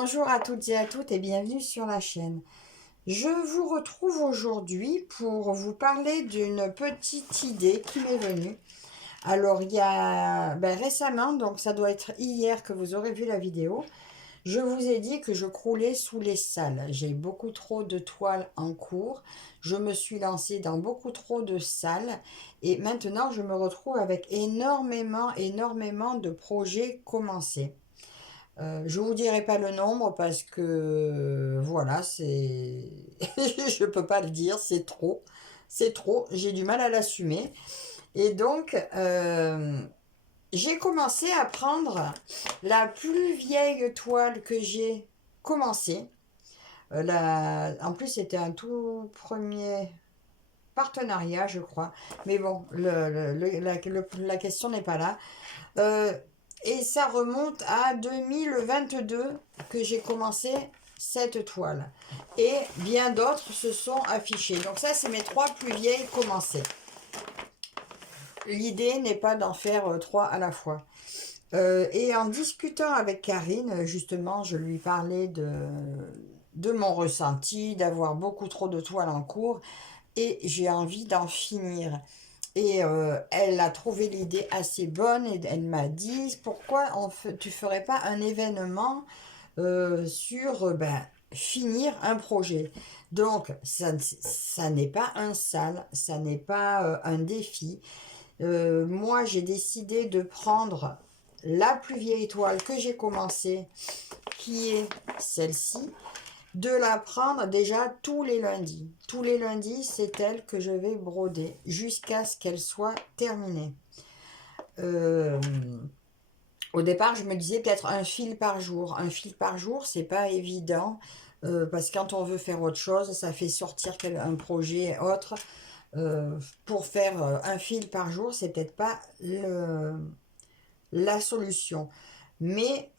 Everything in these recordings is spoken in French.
Bonjour à toutes et à toutes et bienvenue sur la chaîne. Je vous retrouve aujourd'hui pour vous parler d'une petite idée qui m'est venue. Alors il y a récemment, donc ça doit être hier que vous aurez vu la vidéo, je vous ai dit que je croulais sous les salles. J'ai beaucoup trop de toiles en cours, je me suis lancée dans beaucoup trop de salles et maintenant je me retrouve avec énormément de projets commencés. Je vous dirai pas le nombre parce que voilà, c'est je peux pas le dire, c'est trop, j'ai du mal à l'assumer. Et donc j'ai commencé à prendre la plus vieille toile que j'ai commencé. En plus, c'était un tout premier partenariat, je crois. Mais bon, la question n'est pas là. Euh, et ça remonte à 2022 que j'ai commencé cette toile. Et bien d'autres se sont affichées. Donc ça, c'est mes trois plus vieilles commencées. L'idée n'est pas d'en faire trois à la fois. Et en discutant avec Karine, justement, je lui parlais de mon ressenti, d'avoir beaucoup trop de toiles en cours. Et j'ai envie d'en finir. Et elle a trouvé l'idée assez bonne et elle m'a dit pourquoi tu ferais pas un événement sur finir un projet. Donc ça n'est pas un sale, ça n'est pas un défi. Moi j'ai décidé de prendre la plus vieille toile que j'ai commencé, qui est celle-ci, de la prendre déjà tous les lundis. Tous les lundis, c'est elle que je vais broder jusqu'à ce qu'elle soit terminée. Euh, Au départ, je me disais peut-être un fil par jour. Un fil par jour, c'est pas évident parce que quand on veut faire autre chose, ça fait sortir un projet autre. Pour faire un fil par jour, c'est peut-être pas la solution. Mais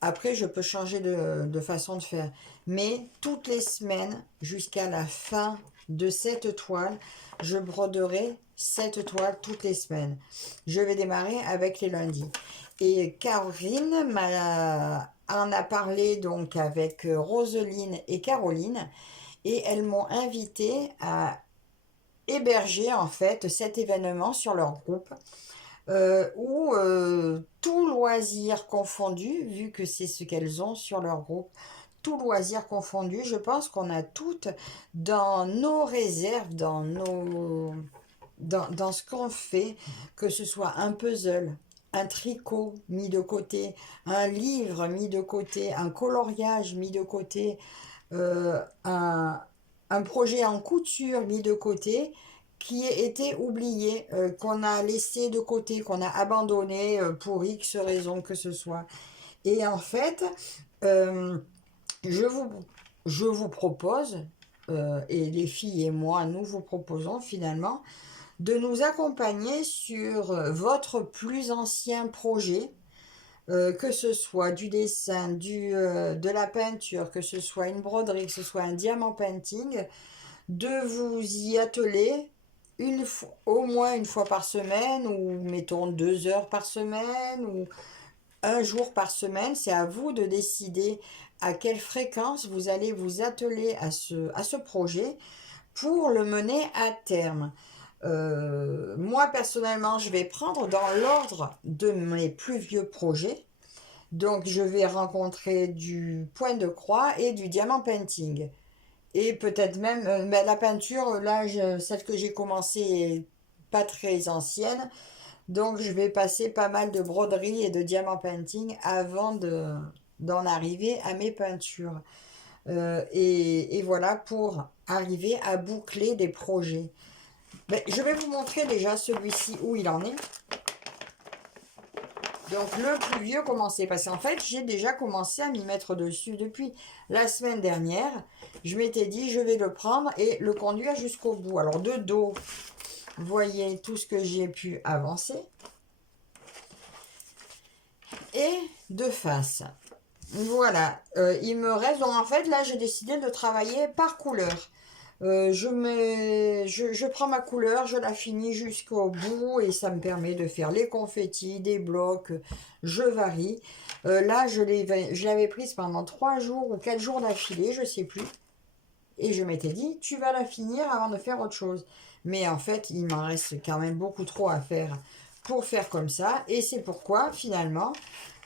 après, je peux changer de façon de faire. Mais toutes les semaines, jusqu'à la fin de cette toile, je broderai cette toile toutes les semaines. Je vais démarrer avec les lundis. Et Caroline en a parlé donc avec Roseline et Caroline. Et elles m'ont invité à héberger en fait cet événement sur leur groupe où tout loisir confondu, vu que c'est ce qu'elles ont sur leur groupe, tout loisir confondu, je pense qu'on a toutes dans nos réserves, dans ce qu'on fait, que ce soit un puzzle, un tricot mis de côté, un livre mis de côté, un coloriage mis de côté, euh, un, un projet en couture mis de côté, qui a été oublié, qu'on a laissé de côté, qu'on a abandonné pour X raisons que ce soit. Et en fait, euh, je vous, je vous propose, et les filles et moi, nous vous proposons finalement de nous accompagner sur votre plus ancien projet, que ce soit du dessin, de la peinture, que ce soit une broderie, que ce soit un diamant painting, de vous y atteler au moins une fois par semaine, ou mettons 2 heures par semaine, ou un jour par semaine. C'est à vous de décider à quelle fréquence vous allez vous atteler à ce projet pour le mener à terme. Moi, personnellement, je vais prendre dans l'ordre de mes plus vieux projets. Donc, je vais rencontrer du point de croix et du diamant painting. Et peut-être même la peinture, là, celle que j'ai commencée est pas très ancienne. Donc, je vais passer pas mal de broderie et de diamant painting avant d'en arriver à mes peintures. Et voilà pour arriver à boucler des projets. Je vais vous montrer déjà celui-ci où il en est. Donc le plus vieux commencé, parce qu'en fait j'ai déjà commencé à m'y mettre dessus depuis la semaine dernière. Je m'étais dit je vais le prendre et le conduire jusqu'au bout. Alors de dos, vous voyez tout ce que j'ai pu avancer. Et de face. Voilà, il me reste, donc en fait là j'ai décidé de travailler par couleur. je prends ma couleur, je la finis jusqu'au bout et ça me permet de faire les confettis, des blocs, je varie. Là, je l'avais prise pendant 3 jours ou 4 jours d'affilée, je sais plus. Et je m'étais dit, tu vas la finir avant de faire autre chose. Mais en fait, il m'en reste quand même beaucoup trop à faire pour faire comme ça. Et c'est pourquoi, finalement,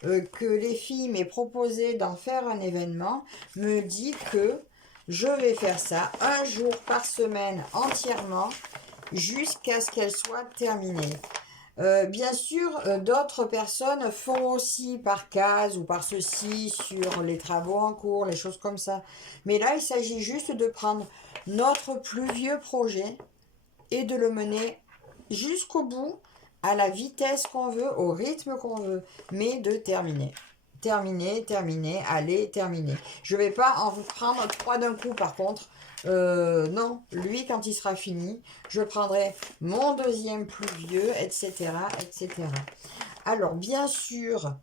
que les filles m'aient proposé d'en faire un événement, me dit que je vais faire ça un jour par semaine entièrement jusqu'à ce qu'elle soit terminée. Bien sûr, d'autres personnes font aussi par case ou par ceci sur les travaux en cours, les choses comme ça. Mais là, il s'agit juste de prendre notre plus vieux projet et de le mener jusqu'au bout, à la vitesse qu'on veut, au rythme qu'on veut, mais de terminer. Terminer, terminer, allez, terminer. Je ne vais pas en prendre 3 d'un coup, par contre. Non, lui, quand il sera fini, je prendrai mon deuxième plus vieux, etc., etc. Alors, bien sûr,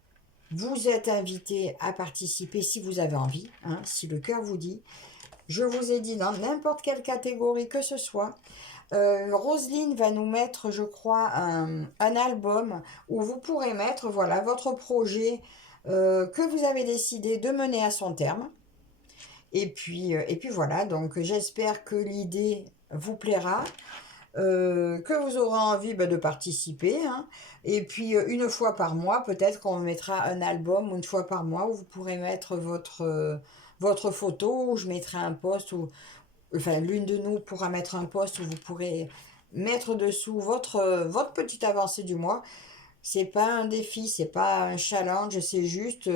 vous êtes invité à participer si vous avez envie, hein, si le cœur vous dit. Je vous ai dit dans n'importe quelle catégorie que ce soit. Roselyne va nous mettre, je crois, un album où vous pourrez mettre, voilà, votre projet que vous avez décidé de mener à son terme. Et puis voilà, donc j'espère que l'idée vous plaira, que vous aurez envie de participer, hein. Et puis une fois par mois, peut-être qu'on mettra un album une fois par mois où vous pourrez mettre votre photo, où je mettrai un post, enfin l'une de nous pourra mettre un post où vous pourrez mettre dessous votre petite avancée du mois. C'est pas un défi, c'est pas un challenge, c'est juste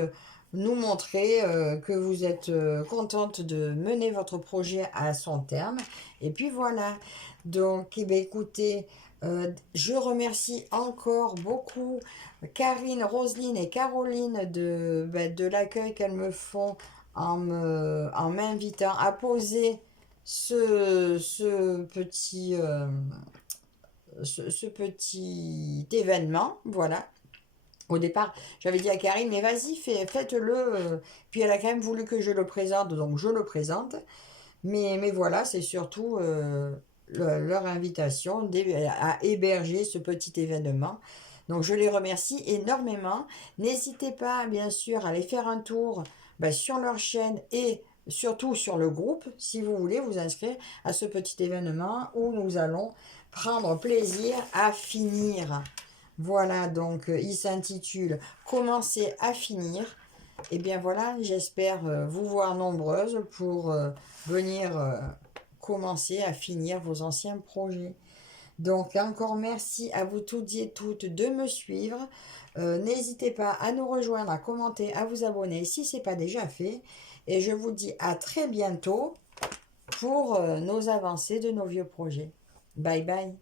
nous montrer que vous êtes contente de mener votre projet à son terme. Et puis voilà. Donc, eh bien, écoutez, je remercie encore beaucoup Karine, Roselyne et Caroline de l'accueil qu'elles me font en m'invitant à poser ce petit ce petit événement, voilà. Au départ, j'avais dit à Karine, mais vas-y, faites-le. Puis elle a quand même voulu que je le présente, donc je le présente. Mais voilà, c'est surtout leur invitation à héberger ce petit événement. Donc je les remercie énormément. N'hésitez pas, bien sûr, à aller faire un tour sur leur chaîne et surtout sur le groupe, si vous voulez vous inscrire à ce petit événement où nous allons prendre plaisir à finir. Voilà, donc il s'intitule Commencer à finir. Et bien voilà, j'espère vous voir nombreuses pour venir commencer à finir vos anciens projets. Donc encore merci à vous toutes et toutes de me suivre. N'hésitez pas à nous rejoindre, à commenter, à vous abonner si ce n'est pas déjà fait. Et je vous dis à très bientôt pour nos avancées de nos vieux projets. Bye bye.